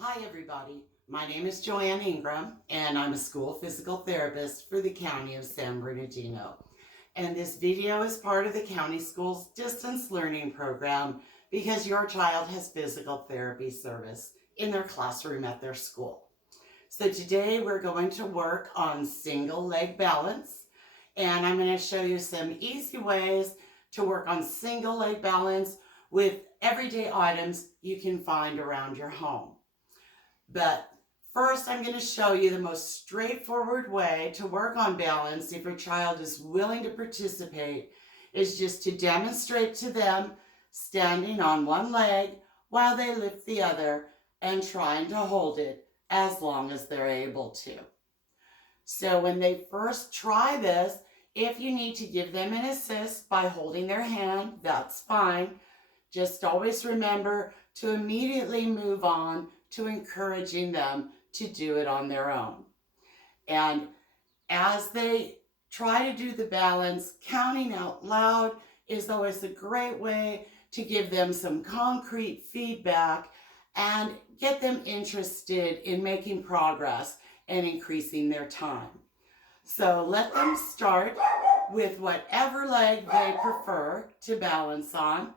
Hi everybody, my name is Joanne Ingram and I'm a school physical therapist for the County of San Bernardino. And this video is part of the County Schools Distance Learning Program because your child has physical therapy service in their classroom at their school. So today we're going to work on single leg balance, and I'm going to show you some easy ways to work on single leg balance with everyday items you can find around your home. But first, I'm going to show you the most straightforward way to work on balance if your child is willing to participate is just to demonstrate to them standing on one leg while they lift the other and trying to hold it as long as they're able to. So when they first try this, if you need to give them an assist by holding their hand, that's fine. Just always remember to immediately move on to encouraging them to do it on their own. And as they try to do the balance, counting out loud is always a great way to give them some concrete feedback and get them interested in making progress and increasing their time. So let them start with whatever leg they prefer to balance on.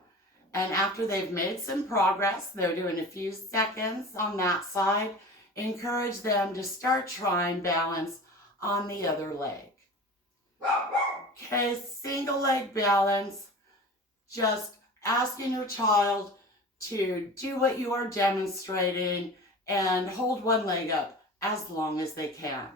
And after they've made some progress, they're doing a few seconds on that side, encourage them to start trying balance on the other leg. Okay, single leg balance, just asking your child to do what you are demonstrating and hold one leg up as long as they can.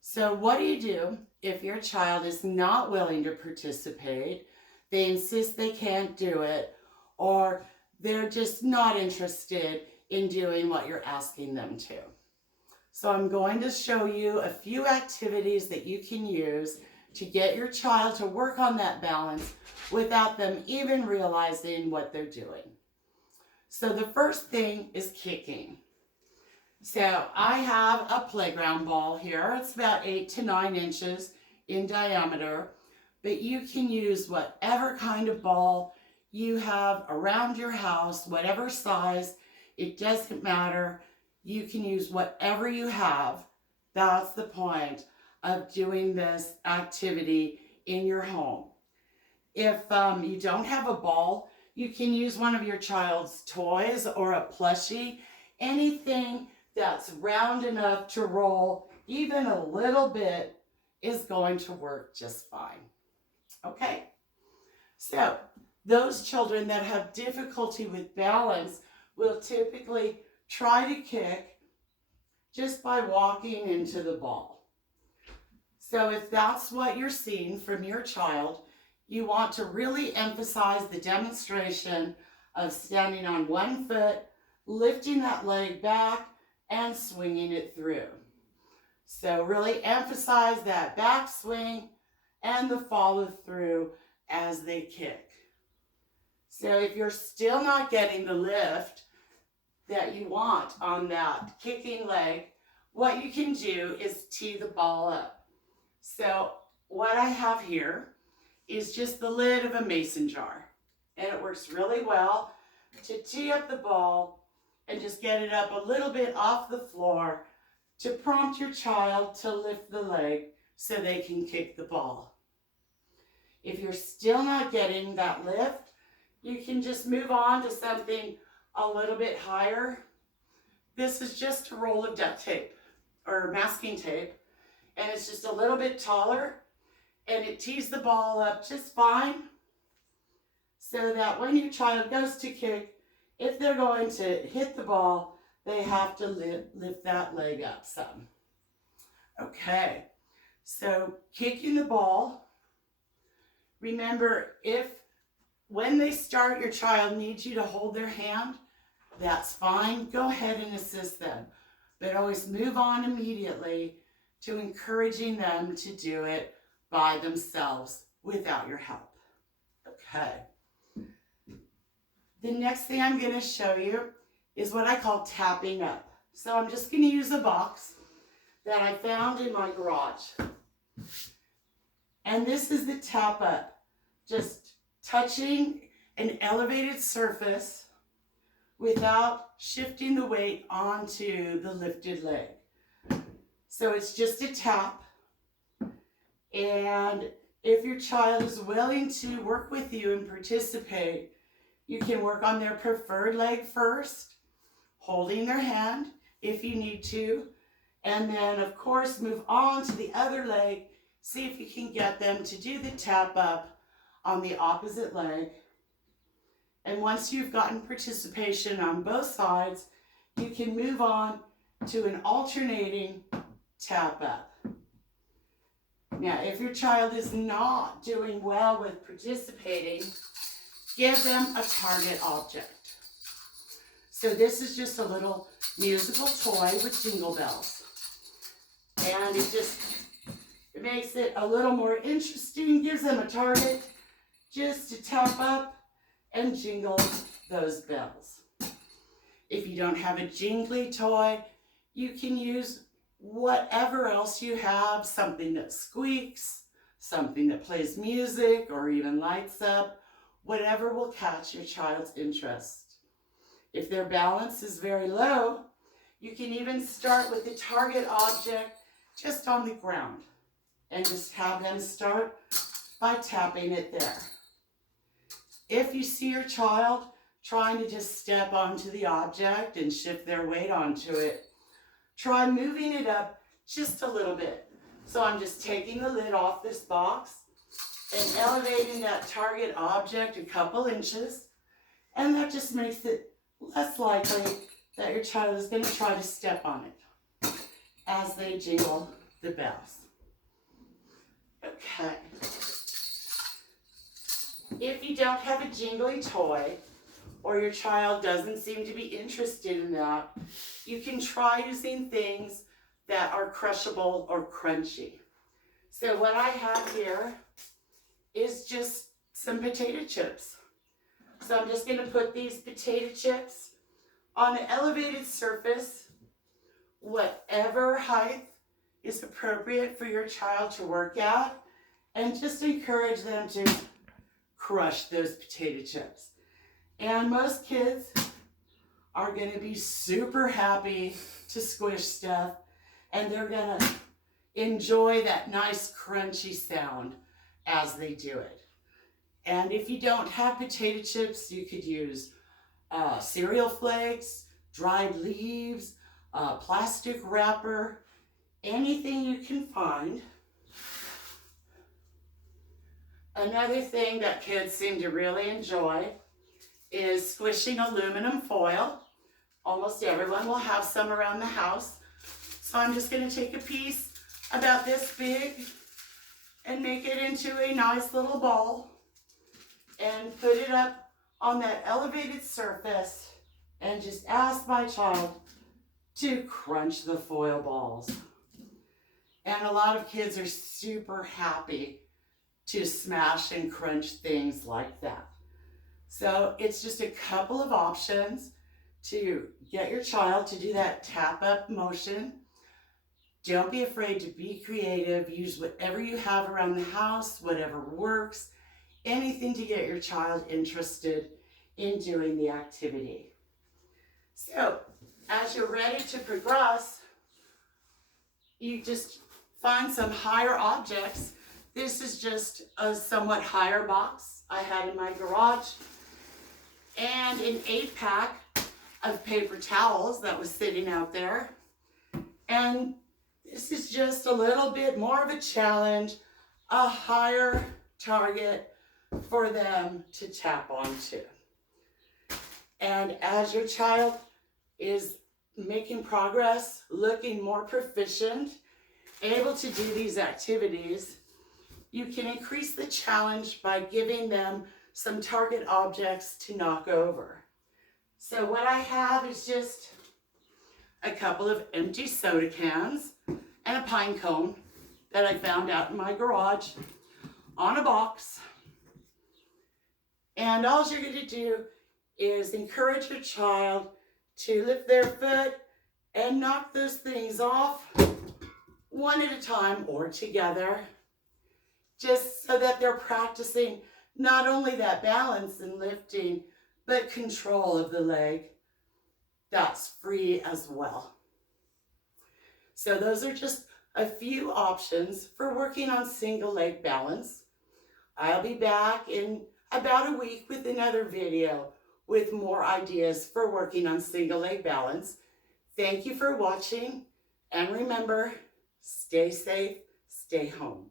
So what do you do if your child is not willing to participate? They insist they can't do it, or they're just not interested in doing what you're asking them to. So I'm going to show you a few activities that you can use to get your child to work on that balance without them even realizing what they're doing. So the first thing is kicking. So I have a playground ball here. It's about 8 to 9 inches in diameter. But you can use whatever kind of ball you have around your house, whatever size, it doesn't matter. You can use whatever you have. That's the point of doing this activity in your home. If you don't have a ball, you can use one of your child's toys or a plushie, anything that's round enough to roll even a little bit is going to work just fine. Okay, so those children that have difficulty with balance will typically try to kick just by walking into the ball. So if that's what you're seeing from your child, you want to really emphasize the demonstration of standing on one foot, lifting that leg back, and swinging it through. So really emphasize that back swing and the follow through as they kick. So if you're still not getting the lift that you want on that kicking leg, what you can do is tee the ball up. So what I have here is just the lid of a mason jar, and it works really well to tee up the ball and just get it up a little bit off the floor to prompt your child to lift the leg so they can kick the ball. If you're still not getting that lift, you can just move on to something a little bit higher. This is just a roll of duct tape or masking tape, and it's just a little bit taller, and it tees the ball up just fine so that when your child goes to kick, if they're going to hit the ball, they have to lift that leg up some. Okay, so kicking the ball. Remember, if when they start your child needs you to hold their hand, that's fine. Go ahead and assist them. But always move on immediately to encouraging them to do it by themselves without your help. Okay. The next thing I'm going to show you is what I call tapping up. So I'm just going to use a box that I found in my garage. And this is the tap up. Just touching an elevated surface without shifting the weight onto the lifted leg. So it's just a tap. And if your child is willing to work with you and participate, you can work on their preferred leg first, holding their hand if you need to, and then of course move on to the other leg. See if you can get them to do the tap up on the opposite leg. And once you've gotten participation on both sides, you can move on to an alternating tap up. Now, if your child is not doing well with participating, give them a target object. So this is just a little musical toy with jingle bells. And it makes it a little more interesting, gives them a target just to tap up and jingle those bells. If you don't have a jingly toy, you can use whatever else you have, something that squeaks, something that plays music or even lights up, whatever will catch your child's interest. If their balance is very low, you can even start with the target object just on the ground and just have them start by tapping it there. If you see your child trying to just step onto the object and shift their weight onto it, try moving it up just a little bit. So I'm just taking the lid off this box and elevating that target object a couple inches, and that just makes it less likely that your child is going to try to step on it as they jingle the bells. Okay. If you don't have a jingly toy, or your child doesn't seem to be interested in that, you can try using things that are crushable or crunchy. So what I have here is just some potato chips. So I'm just going to put these potato chips on an elevated surface, whatever height is appropriate for your child to work at, and just encourage them to crush those potato chips. And most kids are going to be super happy to squish stuff, and they're going to enjoy that nice crunchy sound as they do it. And if you don't have potato chips, you could use cereal flakes, dried leaves, plastic wrapper, anything you can find. Another thing that kids seem to really enjoy is squishing aluminum foil. Almost everyone will have some around the house. So I'm just going to take a piece about this big and make it into a nice little ball and put it up on that elevated surface and just ask my child to crunch the foil balls. And a lot of kids are super happy to smash and crunch things like that. So it's just a couple of options to get your child to do that tap up motion. Don't be afraid to be creative. Use whatever you have around the house, whatever works, anything to get your child interested in doing the activity. So as you're ready to progress, you just find some higher objects. This is just a somewhat higher box I had in my garage, and an 8-pack of paper towels that was sitting out there. And this is just a little bit more of a challenge, a higher target for them to tap onto. And as your child is making progress, looking more proficient, able to do these activities, you can increase the challenge by giving them some target objects to knock over. So what I have is just a couple of empty soda cans and a pine cone that I found out in my garage on a box. And all you're going to do is encourage your child to lift their foot and knock those things off one at a time or together, just so that they're practicing not only that balance and lifting, but control of the leg that's free as well. So those are just a few options for working on single leg balance. I'll be back in about a week with another video with more ideas for working on single leg balance. Thank you for watching, and remember, stay safe, stay home.